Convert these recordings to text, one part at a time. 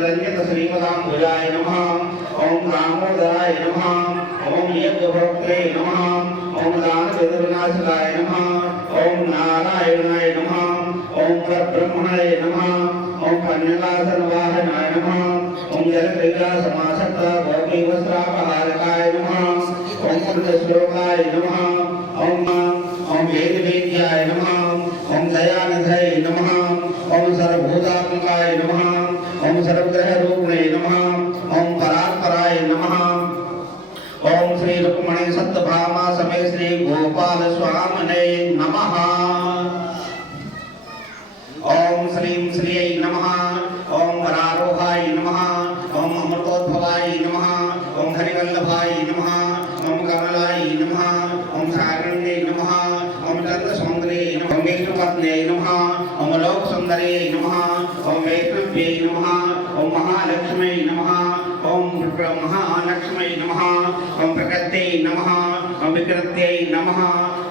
शरण्यत श्रीमदाम्बुजाय नमः। ओम दामोदराय नमः। ओम यज्ञभोक्त्रे नमः। ओम दानविनाशकाय नमः। ओम नारायणाय नमः। ओम परब्रह्मणे नमः। ओम कन्यकासनवाहनाय नमः। ओम जलक्रीडा समासक्त गोपीवस्त्रापहारकाय नमः। ओम श्लोकाय नमः। ओम वेदवेद्याय नमः। ओम दयानिधये नमः। ओम सर्वभूतात्मकाय नमः। ओम सर्वग्रहरूपिणे नमः। ओम परात्पराय नमः। ओम श्री रुक्मणी सत्यभामा समेत श्री गोपाल स्वामिने नमः। ओम श्रीं श्रियै नमः। ओम वरारोहाय नमः। ओम अमृतोद्भवाय नमः। ओम हरिवल्लभाय नमः। ओम कमलाय नमः। ओम सारण्ये नमः। ओम चंद्रसौंदर्ये नमः। ओम विष्णुपत्न्यै नमः। ओम लोकसुंदर्यै नमः। ओम वैष्णव्यै नमः। ओम महालक्ष्म्यै नमः। ओम महालक्ष्म्यै नमः। ओम प्रकृत्यै नमः। ओम विकृत्यै नमः।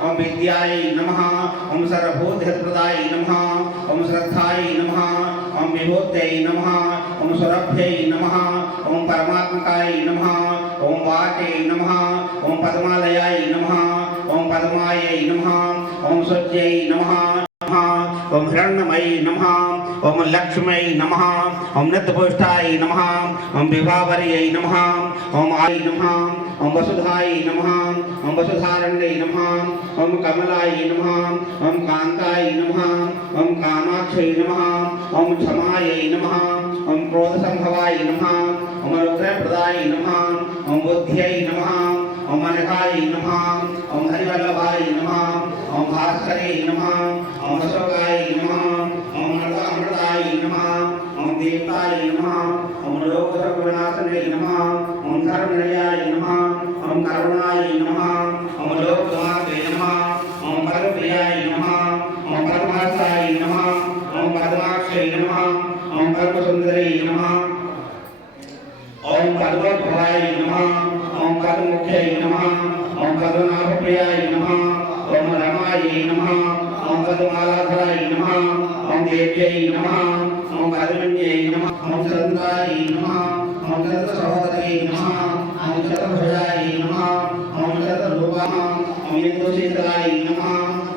ओम विद्यायै नमः। ओम सर्वभूतहितप्रदाय नमः। ओम श्रद्धायै नमः। ओम विभूत्यै नमः। ओम सुरभ्यै नमः। ओम परमात्मकाय नमः। ओम वाकै नमः। ओम पद्मालयाय नमः। ओम पद्मायै नमः। ओम सूर्यै नमः। ओम हिरण्मयी नमः। ओम लक्ष्म्यै नमः। ओम नित्यपुष्टाय नमः। ओम विभावर्यै नमः। ओम आय नमः। ओम वसुधाय नमः। ओम वसुधारण्यै नमः। ओम कमलाय नमः। ओम कांताय नमः। ओम कामाक्षै नमः। ओम क्षमायै नमः। ओम क्रोधसंभवाय नमः। ओम रुद्रप्रदाय नमः। ओम बुद्ध्यै नमः। ओम अनघाय नमः। ओम हरिवल्लभाय नमः। ओम भास्करे नमः। ओम अशोकाय नमः। ओम अमृताय नमः। ओम देवताय नमः। ओम लोकसर्वविनाशने नमः। ओम धर्मनिलयाय नमः। ओम करुणाय नमः। ओम लोकमाते नमः। ओम परमप्रियाय नमः। ओम परमहंसाय नमः। ओम पद्माक्षै नमः। ओम परमसुंदरी नमः। ओम पद्मभवाय नमः। ओम पद्ममुख्यै नमः। ओम पद्मनाभप्रियाय नमः। ओम रमायै नमः। ओम पद्मालाधराय नमः। ओम देव्यै नमः। ओम पद्मिन्यै नमः। ओम चंद्राय नमः। ओम चंद्रसहोदरी नमः। ओम चतुर्भुजाय नमः। ओम चतुर्भुवः। ओम इंदुशीतलाय नमः।